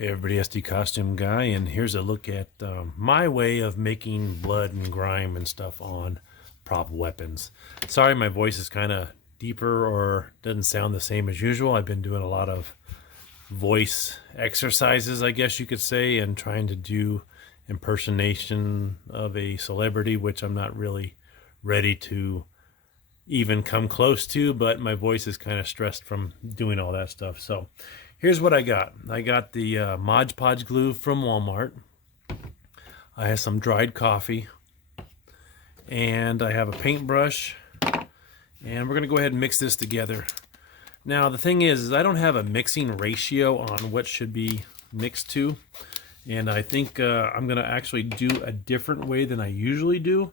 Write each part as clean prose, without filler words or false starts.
Hey everybody, SD Costume Guy, and here's a look at my way of making blood and grime and stuff on prop weapons. Sorry my voice is kind of deeper or doesn't sound the same as usual. I've been doing a lot of voice exercises, I guess you could say, and trying to do impersonation of a celebrity, which I'm not really ready to even come close to, but my voice is kind of stressed from doing all that stuff. So here's what I got. I got the Mod Podge glue from Walmart. I have some dried coffee, and I have a paintbrush, and we're gonna go ahead and mix this together. Now the thing is I don't have a mixing ratio on what should be mixed to, and I think I'm gonna actually do a different way than I usually do.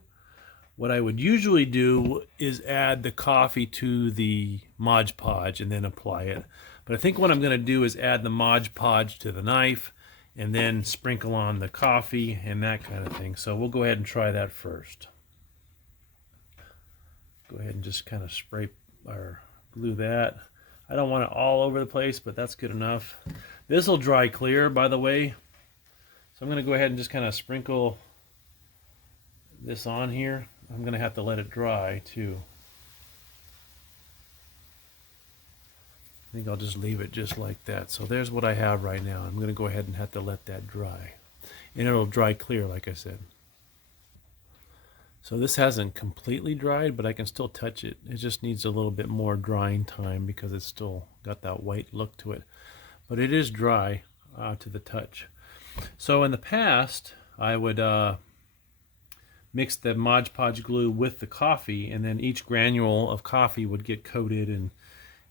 What I would usually do is add the coffee to the Mod Podge and then apply it. But I think what I'm going to do is add the Mod Podge to the knife and then sprinkle on the coffee and that kind of thing. So we'll go ahead and try that first. Go ahead and just kind of spray or glue that. I don't want it all over the place, but that's good enough. This will dry clear, by the way. So I'm going to go ahead and just kind of sprinkle this on here. I'm going to have to let it dry too. I think I'll just leave it just like that. So there's what I have right now. I'm going to go ahead and have to let that dry. And it'll dry clear, like I said. So this hasn't completely dried, but I can still touch it. It just needs a little bit more drying time because it's still got that white look to it. But it is dry to the touch. So in the past, I would mix the Mod Podge glue with the coffee, and then each granule of coffee would get coated and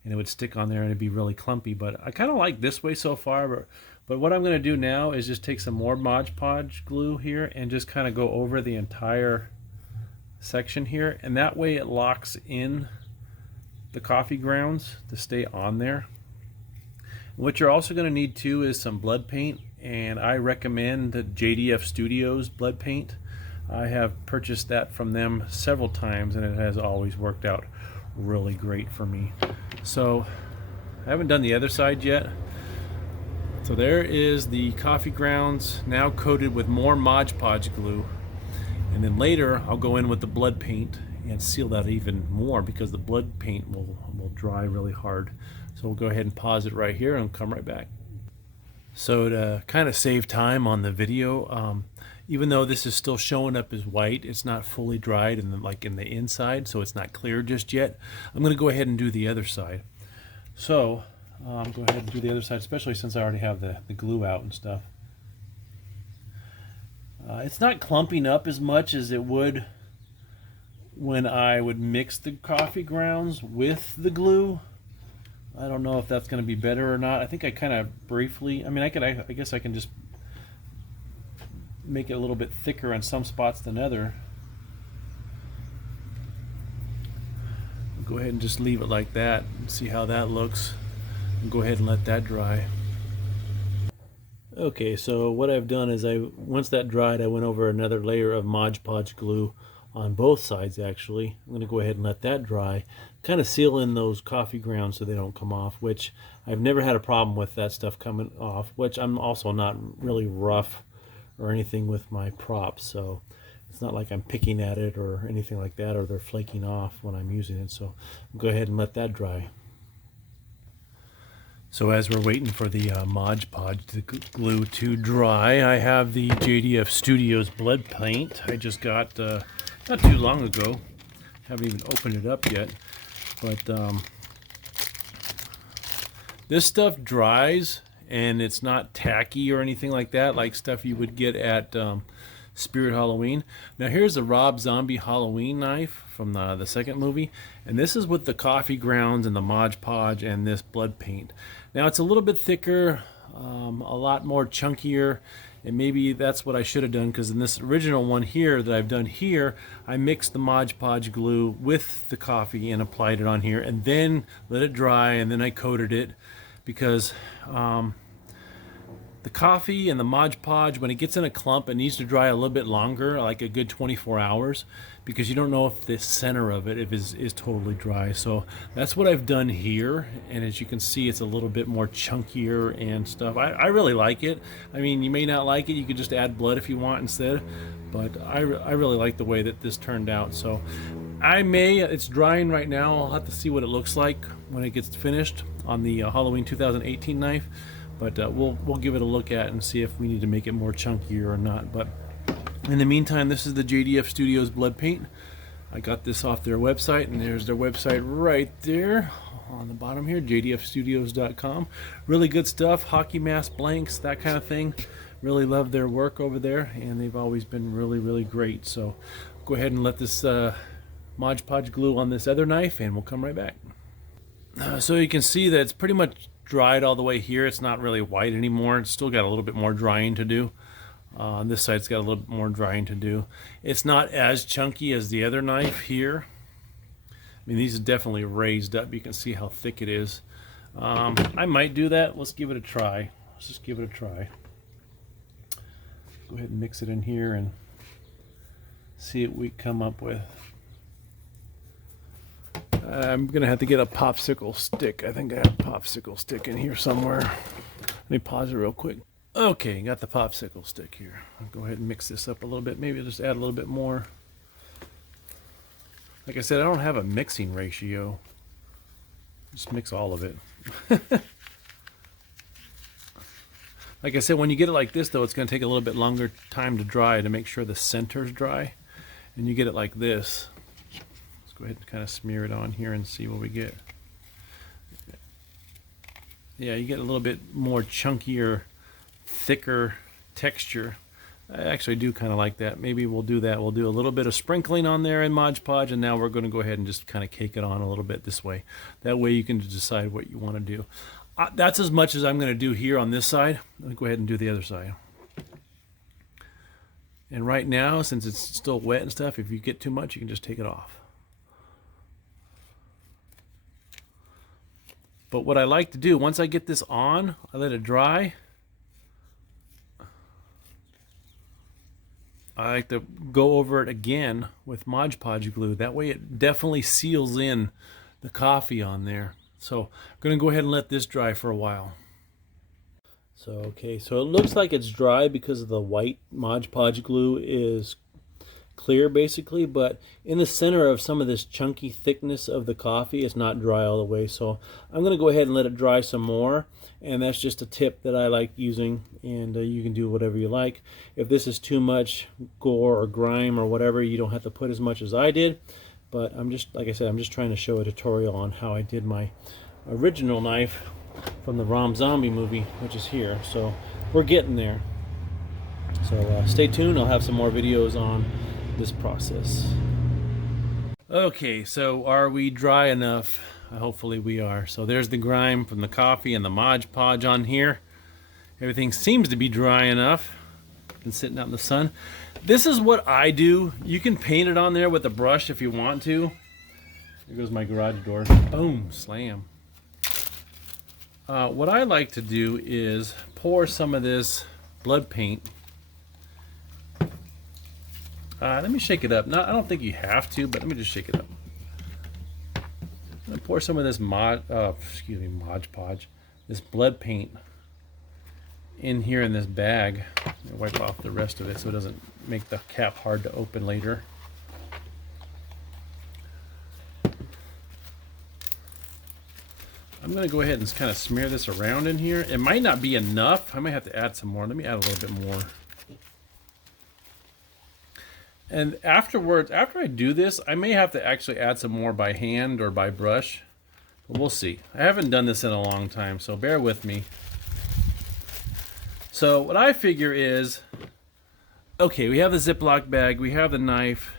it would stick on there and it'd be really clumpy. But I kind of like this way so far, but what I'm going to do now is just take some more Mod Podge glue here and just kind of go over the entire section here, and that way it locks in the coffee grounds to stay on there. What you're also going to need too is some blood paint, and I recommend the JDF Studios blood paint. I have purchased that from them several times and it has always worked out really great for me. So I haven't done the other side yet. So there is the coffee grounds now coated with more Mod Podge glue, and then later I'll go in with the blood paint and seal that even more because the blood paint will dry really hard. So we'll go ahead and pause it right here and come right back. So to kind of save time on the video, even though this is still showing up as white, it's not fully dried and like in the inside, so it's not clear just yet. I'm going to go ahead and do the other side. So go ahead and do the other side, especially since I already have the glue out and stuff. It's not clumping up as much as it would when I would mix the coffee grounds with the glue. I don't know if that's going to be better or not. I think I kind of briefly, I mean, I guess I can just make it a little bit thicker in some spots than other. Go ahead and just leave it like that and see how that looks, and go ahead and let that dry. Okay, so what I've done is once that dried, I went over another layer of Mod Podge glue on both sides. Actually, I'm going to go ahead and let that dry, kind of seal in those coffee grounds so they don't come off, which I've never had a problem with that stuff coming off, which I'm also not really rough or anything with my props, so it's not like I'm picking at it or anything like that, or they're flaking off when I'm using it. So I'll go ahead and let that dry. So as we're waiting for the Mod Podge glue to dry, I have the JDF Studios blood paint I just got not too long ago. Haven't even opened it up yet, but this stuff dries and it's not tacky or anything like that, like stuff you would get at Spirit Halloween. Now here's the Rob Zombie Halloween knife from the second movie, and this is with the coffee grounds and the Mod Podge and this blood paint. Now it's a little bit thicker, a lot more chunkier, and maybe that's what I should have done, because in this original one here that I've done here, I mixed the Mod Podge glue with the coffee and applied it on here, and then let it dry, and then I coated it, because The coffee and the Mod Podge, when it gets in a clump, it needs to dry a little bit longer, like a good 24 hours, because you don't know if the center of it is totally dry. So that's what I've done here, and as you can see, it's a little bit more chunkier and stuff. I really like it. I mean, you may not like it. You could just add blood if you want instead, but I really like the way that this turned out. So it's drying right now. I'll have to see what it looks like when it gets finished on the Halloween 2018 knife. But we'll give it a look at and see if we need to make it more chunkier or not. But in the meantime, this is the JDF Studios blood paint. I got this off their website, and there's their website right there on the bottom here, jdfstudios.com. Really good stuff, hockey mask blanks, that kind of thing. Really love their work over there, and they've always been really great. So go ahead and let this Mod Podge glue on this other knife, and we'll come right back. So you can see that it's pretty much dried all the way here. It's not really white anymore. It's still got a little bit more drying to do. On this side, it's got a little bit more drying to do. It's not as chunky as the other knife here. I mean, these are definitely raised up. You can see how thick it is. I might do that. Let's give it a try. Let's just give it a try. Go ahead and mix it in here and see what we come up with. I'm gonna have to get a popsicle stick. I think I have a popsicle stick in here somewhere. Let me pause it real quick. Okay, got the popsicle stick here. I'll go ahead and mix this up a little bit. Maybe I'll just add a little bit more. Like I said, I don't have a mixing ratio. Just mix all of it. Like I said, when you get it like this, though, it's going to take a little bit longer time to dry to make sure the center's dry. And you get it like this. Let's go ahead and kind of smear it on here and see what we get. Yeah, you get a little bit more chunkier, thicker texture. I actually do kind of like that. Maybe we'll do that. We'll do a little bit of sprinkling on there in Mod Podge, and now we're going to go ahead and just kind of cake it on a little bit this way. That way you can decide what you want to do. That's as much as I'm going to do here on this side. Let me go ahead and do the other side. And right now, since it's still wet and stuff, if you get too much, you can just take it off. But what I like to do, once I get this on, I let it dry. I like to go over it again with Mod Podge glue. That way it definitely seals in the coffee on there. So I'm going to go ahead and let this dry for a while. So, okay, so it looks like it's dry because of the white Mod Podge glue is clear basically, but in the center of some of this chunky thickness of the coffee, it's not dry all the way. So I'm going to go ahead and let it dry some more, and that's just a tip that I like using, and you can do whatever you like. If this is too much gore or grime or whatever, you don't have to put as much as I did, but I'm just, like I said, I'm just trying to show a tutorial on how I did my original knife from the Rom Zombie movie, which is here. So we're getting there. So stay tuned. I'll have some more videos on this process. Okay, so are we dry enough? Hopefully we are. So there's the grime from the coffee and the Mod Podge on here. Everything seems to be dry enough. Been sitting out in the sun. This is what I do. You can paint it on there with a brush if you want to. There goes my garage door. Boom, slam. What I like to do is pour some of this blood paint. Let me shake it up. I don't think you have to, but let me just shake it up. I'm gonna pour some of this Mod Podge, this blood paint in here in this bag. Wipe off the rest of it so it doesn't make the cap hard to open later. I'm going to go ahead and kind of smear this around in here. It might not be enough. I might have to add some more. Let me add a little bit more. And afterwards, after I do this, I may have to actually add some more by hand or by brush. But we'll see. I haven't done this in a long time, so bear with me. So what I figure is, okay, we have the Ziploc bag, we have the knife.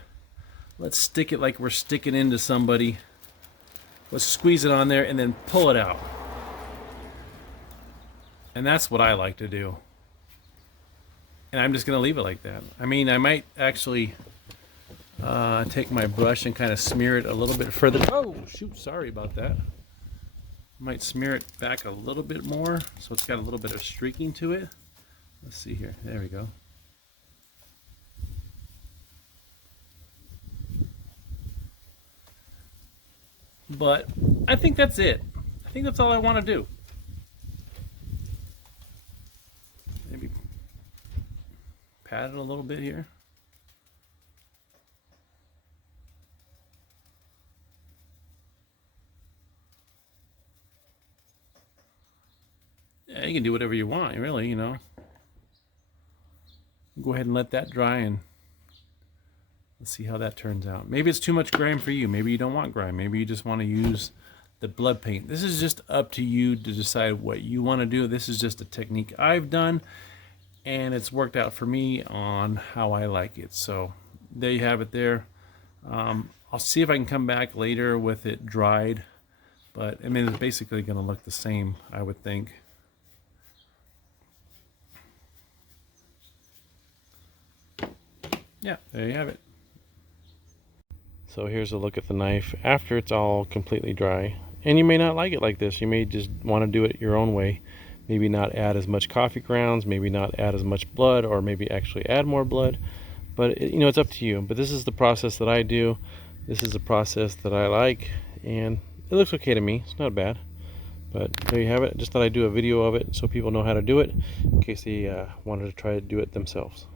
Let's stick it like we're sticking into somebody. Let's squeeze it on there and then pull it out. And that's what I like to do. And I'm just going to leave it like that. I mean, I might actually take my brush and kind of smear it a little bit further. Oh, shoot, sorry about that. I might smear it back a little bit more so it's got a little bit of streaking to it. Let's see here. There we go. But I think that's it. I think that's all I want to do. Maybe pat it a little bit here. Yeah, you can do whatever you want, really, you know. Go ahead and let that dry and let's see how that turns out. Maybe it's too much grime for you. Maybe you don't want grime. Maybe you just want to use the blood paint. This is just up to you to decide what you want to do. This is just a technique I've done, and it's worked out for me on how I like it. So there you have it there. I'll see if I can come back later with it dried, but I mean, it's basically going to look the same, I would think. Yeah, there you have it. So here's a look at the knife after it's all completely dry. And you may not like it like this. You may just want to do it your own way. Maybe not add as much coffee grounds, maybe not add as much blood, or maybe actually add more blood. But you know, it's up to you. But this is the process that I do. This is a process that I like, and it looks okay to me. It's not bad. But there you have it. Just thought I'd do a video of it so people know how to do it in case they wanted to try to do it themselves.